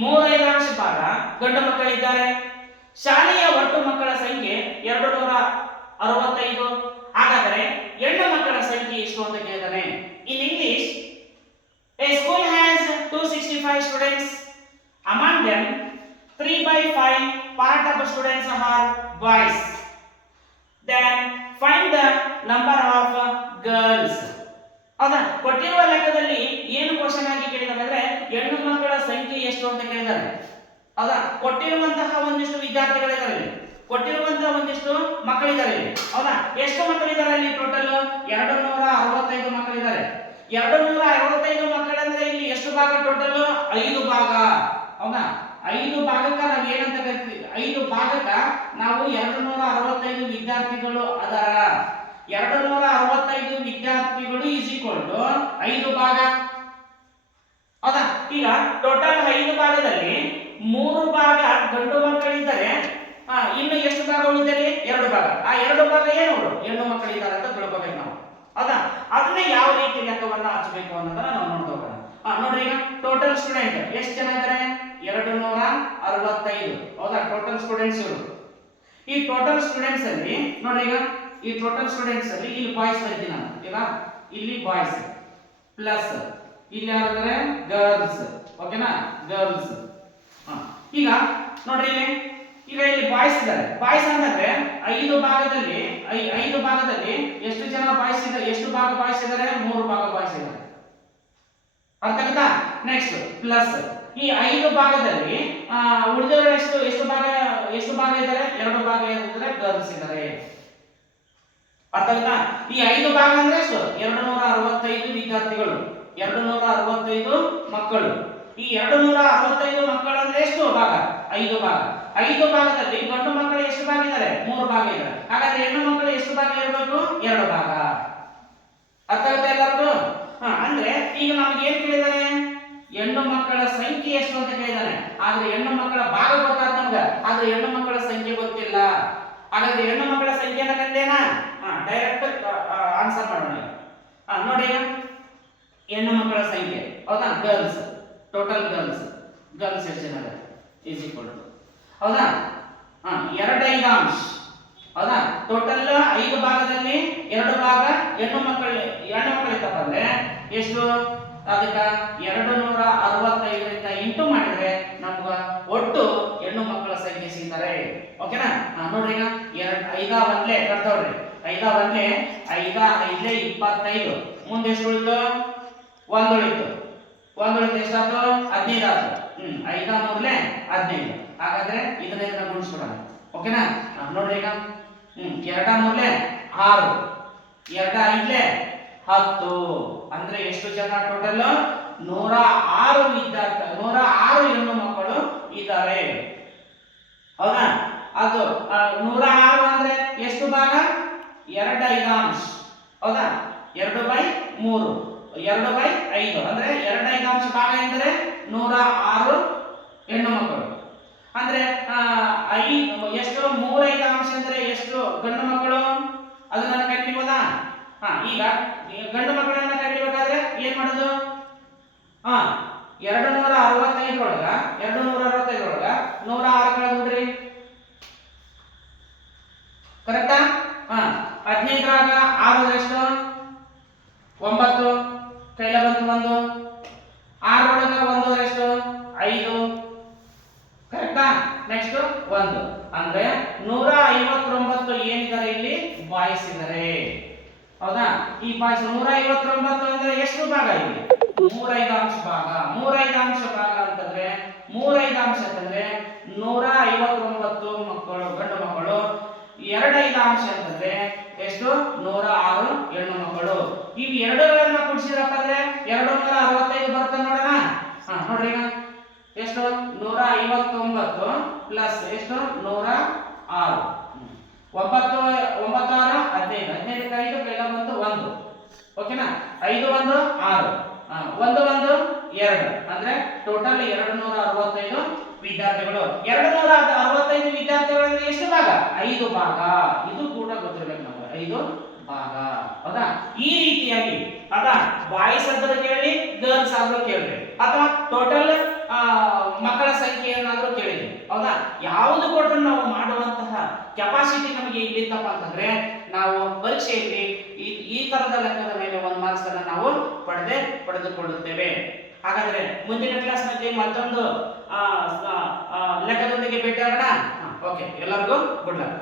ಮೂರೈದಾಂಶ ಭಾಗ ಗಂಡು ಮಕ್ಕಳಿದ್ದಾರೆ. ಶಾಲೆಯ ಒಟ್ಟು ಮಕ್ಕಳ ಸಂಖ್ಯೆ ಎರಡು ನೂರ ಅರವತ್ತೈದು. ಹಾಗಾದರೆ ಹೆಣ್ಣು ಮಕ್ಕಳ ಸಂಖ್ಯೆ ಎಷ್ಟು ಅಂತ ಕೇಳಿದಾನೆ. In English a school has two sixty five students among them three by five part of students are boys then find the number of girls ಹೌದಾ ಕೊಟ್ಟಿರುವ ಲೆಕ್ಕದಲ್ಲಿ ಏನು ಕ್ವಶನ್ ಆಗಿ ಕೇಳಿದಾರೆ ಅಂದ್ರೆ ಹೆಣ್ಣು ಎಷ್ಟು ಅಂತ ಕೇಳಿದ್ದಾರೆ. ಹೌದಾ? ಕೊಟ್ಟಿರುವಂತಹ ಒಂದಿಷ್ಟು ವಿದ್ಯಾರ್ಥಿಗಳಿದ್ದಾರೆ. ಕೊಟ್ಟಿರುವಂತಹ ಒಂದಿಷ್ಟು ಮಕ್ಕಳಿದ್ದಾರೆ. ಹೌದಾ? ಎಷ್ಟು ಮಕ್ಕಳಿದ್ದಾರೆ ಇಲ್ಲಿ ಟೋಟಲ್ ಎರಡು ನೂರ ಅರವತ್ತೈದು ಮಕ್ಕಳಿದ್ದಾರೆ. ಎರಡು ನೂರ ಅರವತ್ತೈದು ಮಕ್ಕಳಂದ್ರೆ ಇಲ್ಲಿ ಎಷ್ಟು ಭಾಗ ಟೋಟಲ್ ಐದು ಭಾಗ. ಹೌದಾ? ಐದು ಭಾಗಕ್ಕ ನಾವು ಏನಂತ ಕರಿತೀವಿ? ಐದು ಭಾಗಕ್ಕ ನಾವು ಎರಡು ನೂರ ಅರವತ್ತೈದು ವಿದ್ಯಾರ್ಥಿಗಳು ಅದರ. ಎರಡು ನೂರ ಅರವತ್ತೈದು ವಿದ್ಯಾರ್ಥಿಗಳು ಈಸ್ ಈಕ್ವಲ್ ಟು ಐದು ಭಾಗ. ಹೌದಾ? ಈಗ ಟೋಟಲ್ ಐದು ಗಂಡು ಮಕ್ಕಳಿದ್ದಾರೆ. ಇನ್ನು ಎಷ್ಟು ಭಾಗ ಉಳಿದಲ್ಲಿ ಎರಡು ಭಾಗ. ಆ ಎರಡು ಭಾಗ ಏನು? ಹೆಣ್ಣು ಮಕ್ಕಳಿದ್ದಾರೆ ಅಂತ ತಿಳ್ಕೋಬೇಕು ನಾವು. ಹೌದಾ? ಅದನ್ನ ಯಾವ ರೀತಿ ಲೆಕ್ಕವನ್ನ ಹಚ್ಚಬೇಕು ಅನ್ನೋದನ್ನ ನಾವು ನೋಡ್ತಾ ಹೋಗೋಣ. ನೋಡ್ರಿ ಈಗ ಟೋಟಲ್ ಸ್ಟೂಡೆಂಟ್ ಎಷ್ಟು ಜನ ಇದ್ದಾರೆ ಎರಡು ನೂರ ಅರವತ್ತೈದು. ಹೌದಾ? ಟೋಟಲ್ ಸ್ಟೂಡೆಂಟ್ಸ್ ಇವರು. ಈ ಟೋಟಲ್ ಸ್ಟೂಡೆಂಟ್ಸ್ ಅಲ್ಲಿ, ನೋಡ್ರಿ ಈಗ, ಈ ಟೋಟಲ್ ಸ್ಟೂಡೆಂಟ್ಸ್ ಅಲ್ಲಿ ಇಲ್ಲಿ ಬಾಯ್ಸ್ ಬರ್ತೀನಿ ನಾನು. ಈಗ ಇಲ್ಲಿ ಬಾಯ್ಸ್ ಪ್ಲಸ್ ಇಲ್ಲಿ ಯಾರಿದ್ದಾರೆ ಗರ್ಲ್ಸ್ ಓಕೆನಾ ಗರ್ಲ್ಸ್ ಈಗ ನೋಡ್ರಿ ಇಲ್ಲಿ. ಈಗ ಇಲ್ಲಿ ಬಾಯ್ಸ್ ಇದ್ದಾರೆ. ಬಾಯ್ಸ್ ಅಂತಂದ್ರೆ ಐದು ಭಾಗದಲ್ಲಿ ಐದು ಭಾಗದಲ್ಲಿ ಎಷ್ಟು ಜನ ಬಾಯ್ಸ್ ಇದ್ದಾರೆ? ಎಷ್ಟು ಭಾಗ ಬಾಯ್ಸ್ ಇದ್ದಾರೆ? ಮೂರು ಭಾಗ ಬಾಯ್ಸ್ ಇದ್ದಾರೆ. ಅರ್ಥ ಆಗುತ್ತಾ? ನೆಕ್ಸ್ಟ್ ಪ್ಲಸ್ ಈ ಐದು ಭಾಗದಲ್ಲಿ ಉಳಿದವರು ಎಷ್ಟು ಎಷ್ಟು ಭಾಗ ಎಷ್ಟು ಭಾಗ ಇದ್ದಾರೆ? ಎರಡು ಭಾಗ ಇದ್ದಾರೆ ಗರ್ಲ್ಸ್ ಇದ್ದಾರೆ. ಅರ್ಥ ಆಗುತ್ತಾ? ಈ ಐದು ಭಾಗ ಅಂದ್ರೆ ಎಷ್ಟು? ಎರಡು ನೂರ ಅರವತ್ತೈದು ವಿದ್ಯಾರ್ಥಿಗಳು. ಎರಡು ನೂರ ಅರವತ್ತೈದು ಮಕ್ಕಳು. ಈ ಎರಡು ನೂರ ಅರವತ್ತೈದು ಮಕ್ಕಳಂದ್ರೆ ಎಷ್ಟು ಭಾಗ? ಐದು ಭಾಗ. ಐದು ಭಾಗದಲ್ಲಿ ಗಂಡು ಮಕ್ಕಳು ಎಷ್ಟು ಭಾಗ ಇದ್ದಾರೆ? ಮೂರು ಭಾಗ ಇದ್ದಾರೆ. ಹಾಗಾದ್ರೆ ಹೆಣ್ಣು ಮಕ್ಕಳು ಎಷ್ಟು ಭಾಗ ಇರಬೇಕು? ಎರಡು ಭಾಗ. ಅರ್ಥ ಆಗುತ್ತೆ ಎಲ್ಲರೂ ಹಾ, ಅಂದ್ರೆ ಈಗ ನಮ್ಗೆ ಏನ್ ಕೇಳಿದಾನೆ ಹೆಣ್ಣು ಮಕ್ಕಳ ಸಂಖ್ಯೆ ಎಷ್ಟು ಅಂತ ಕೇಳಿದಾನೆ ಆದ್ರೆ ಹೆಣ್ಣು ಮಕ್ಕಳ ಭಾಗ ಗೊತ್ತಾದ ನಮ್ಗ. ಆದ್ರೆ ಹೆಣ್ಣು ಮಕ್ಕಳ ಸಂಖ್ಯೆ ಗೊತ್ತಿಲ್ಲ. ಹಾಗಾದ್ರೆ ಹೆಣ್ಣು ಮಕ್ಕಳ ಸಂಖ್ಯೆನ ಕಂಡೇನಾ ಡೈರೆಕ್ಟ್ ಆನ್ಸರ್ ಮಾಡೋಣ. ನೋಡಿ. ಹೆಣ್ಣು ಮಕ್ಕಳ ಸಂಖ್ಯೆ. ಹೌದಾ? ಗರ್ಲ್ಸ್ ಟೋಟಲ್ ಗರ್ಲ್ಸ್ ಗರ್ಲ್ಸ್ ಎಷ್ಟು ಜನ ಈಸ್ ಈಕ್ವಲ್ ಟು ಹೌದಾ? ಹಾ, ಎರಡು ಐದಾಂಶ. ಹೌದಾ? ಟೋಟಲ್ ಐದು ಭಾಗದಲ್ಲಿ ಎರಡು ಭಾಗ ಹೆಣ್ಣು ಮಕ್ಕಳು ಹೆಣ್ಣು ಮಕ್ಕಳು ಇತ್ತಪ್ಪ ಅಂದ್ರೆ ಎಷ್ಟು? ಅದಕ್ಕೆ ಎರಡು ನೂರ ಅರವತ್ತೈದರಿಂದ ಇಂಟು ಮಾಡಿದ್ರೆ ನಮ್ಗ ಒಟ್ಟು ಹೆಣ್ಣು ಮಕ್ಕಳ ಸಂಖ್ಯೆ ಸಿಗ್ತಾರೆ. ಓಕೆನಾ ನೋಡ್ರಿ ಈಗ. ಐದ ಐದಾ ಒಂದ್ಲೆ ಕರ್ತವ್ರಿ ಐದಾ ಒಂದ್ಲೆ ಐದ, ಐದ್ಲೆ ಇಪ್ಪತ್ತೈದು. ಮುಂದೆ ಎಷ್ಟು ಉಳಿತು? ಒಂದು ಉಳಿತು. ಒಂದ್ ಉಳಿತು ಎಷ್ಟಾಯ್ತು ಹದಿನೈದು ಆಯ್ತು. ಹ್ಮ್. ಐದಾ ಮೂರ್ಲೆ ಹದಿನೈದು. ಹಾಗಾದ್ರೆ ಇದನ್ನ ಇದನ್ನ ಗುಣಿಸ್ಬಿಡೋಣ. ಓಕೆನಾ ನೋಡ್ರಿ ಈಗ. ಹ್ಮ್. ಎರಡ ಮೂರ್ಲೆ ಆರು. ಎರಡ ಐದ್ಲೆ ಹತ್ತು. ಅಂದ್ರೆ ಎಷ್ಟು ಜನ ಟೋಟಲ್ ನೂರ ಆರು ವಿದ್ಯಾರ್ಥಿ ನೂರ ಆರು ಹೆಣ್ಣು ಮಕ್ಕಳು ಇದ್ದಾರೆ. ಹೌದಾ? ಅದು ನೂರ ಆರು ಅಂದ್ರೆ ಎಷ್ಟು ಭಾಗ? ಎರಡು ಐದಾಂಶ ಹೌದಾ? ಎರಡು ಬೈ ಮೂರು. ಎರಡು ಬೈ ಐದು. ಅಂದ್ರೆ ಎರಡು ಐದಾಂಶ ಭಾಗ ಎಂದರೆ ನೂರ ಆರು ಹೆಣ್ಣು ಮಕ್ಕಳು. ಅಂದ್ರೆ ಐ, ಎಷ್ಟು ಮೂರು ಐದಾಂಶ ಅಂದ್ರೆ ಎಷ್ಟು ಗಂಡು ಮಕ್ಕಳು? ಅದನ್ನ ಕಂಡಿಬೋದಾ? ಹಾ, ಈಗ ಗಂಡು ಮಕ್ಕಳನ್ನ ಕಂಡಿಬೇಕಾದ್ರೆ ಏನ್ ಮಾಡೋದು? ಹಾ, ಎರಡು ನೂರ ಅರವತ್ತೈದು ಒಳಗ ಎರಡು ನೂರ ಅರವತ್ತೈದು ಒಳಗ ನೂರ ಆರು ಕಳೆದ್ಬಿಡ್ರಿ ಕರೆಕ್ಟಾ ಹಾ, ಹದಿನೈದರಾಗ ಆರು ಎಷ್ಟು? ಒಂಬತ್ತು. ಒಂದು, ಆರೊಳಗ ಒಂದು ಎಷ್ಟು ಐದು. ಕರೆಕ್ಟಾ ನೆಕ್ಸ್ಟ್ ಒಂದು. ಅಂದ್ರೆ ನೂರ ಐವತ್ತೊಂಬತ್ತು ಏನಿದ್ದಾರೆ ಇಲ್ಲಿ? ಬಾಯ್ಸ್ ಇದ್ದಾರೆ. ಹೌದಾ? ಈ ಬಾಯ್ಸ್ ನೂರ ಐವತ್ತೊಂಬತ್ತು ಅಂದ್ರೆ ಎಷ್ಟು ಭಾಗ ಇಲ್ಲಿ? ಮೂರೈದಾಂಶ ಭಾಗ. ಮೂರೈದಾಂಶ ಭಾಗ ಅಂತಂದ್ರೆ ಮೂರೈದಾಂಶ ಅಂತಂದ್ರೆ ನೂರ ಐವತ್ತೊಂಬತ್ತು ಮಕ್ಕಳು, ಗಂಡು ಮಕ್ಕಳು. ಎರಡೈದಾಂಶ ಅಂತಂದ್ರೆ ಎಷ್ಟು? ನೂರ ಆರು ಹೆಣ್ಣು ಮಕ್ಕಳು. ಇವ್ ಎರಡರನ್ನ ಕುಡಿಸಿದ್ರಪ್ಪ ಅಂದ್ರೆ ಎರಡು ನೂರ ಅರವತ್ತೈದು ಬರುತ್ತೆ ನೋಡೋಣ. ಹಾ, ನೋಡ್ರಿ ಎಷ್ಟು? ನೂರ ಐವತ್ತೊಂಬತ್ತು ಪ್ಲಸ್ ಎಷ್ಟು? ನೂರ ಆರು. ಒಂಬತ್ತು ಒಂಬತ್ತು ಆರು ಹದಿನೈದು ಹದಿನೈದಕ್ಕೆ ಐದು ಕೈಲ ಬಂತು ಒಂದು. ಓಕೆನಾ? ಐದು, ಒಂದು, ಆರು. ಒಂದು ಒಂದು, ಎರಡು. ಅಂದ್ರೆ ಟೋಟಲ್ ಎರಡು ನೂರ ಅರವತ್ತೈದು ವಿದ್ಯಾರ್ಥಿಗಳು. ಎರಡು ನೂರ ಅರವತ್ತೈದು ವಿದ್ಯಾರ್ಥಿಗಳಲ್ಲಿ ಎಷ್ಟು ಭಾಗ? ಐದು ಭಾಗ. ಇದು ಕೂಡ ಗೊತ್ತಿರಬೇಕು ನಮಗೆ. ಐದು ಭಾಗ. ಹೌದಾ? ಈ ರೀತಿಯಾಗಿ ಅದ ಬಾಯ್ಸ್ ಆದ್ರೂ ಕೇಳಿ, ಗರ್ಲ್ಸ್ ಆದ್ರೂ ಕೇಳಿ ಅಥವಾ ಟೋಟಲ್ ಮಕ್ಕಳ ಸಂಖ್ಯೆ ಏನಾದ್ರೂ ಕೇಳಿದೆ ಹೌದಾ? ಯಾವುದು ಕೊಟ್ಟರು ನಾವು ಮಾಡುವಂತಹ ಕೆಪಾಸಿಟಿ ನಮಗೆ ಇಲ್ಲಿತ್ತಪ್ಪ ಅಂತಂದ್ರೆ, ನಾವು ಪರೀಕ್ಷೆಯಲ್ಲಿ ಈ ತರದ ಲೆಕ್ಕದ ಮೇಲೆ ಒಂದ್ ಮಾರ್ಕ್ಸ್ ಅನ್ನ ನಾವು ಪಡೆದೇ, ಪಡೆದುಕೊಳ್ಳುತ್ತೇವೆ. ಹಾಗಾದ್ರೆ ಮುಂದಿನ ಕ್ಲಾಸ್ನಲ್ಲಿ ಮತ್ತೊಂದು ಆ, ಭೇಟಿ ಆಗೋಣ? ಲೆಕ್ಕದೊಂದಿಗೆ ಓಕೆ ಎಲ್ಲರಿಗೂ ಗುಡ್ ಲಕ್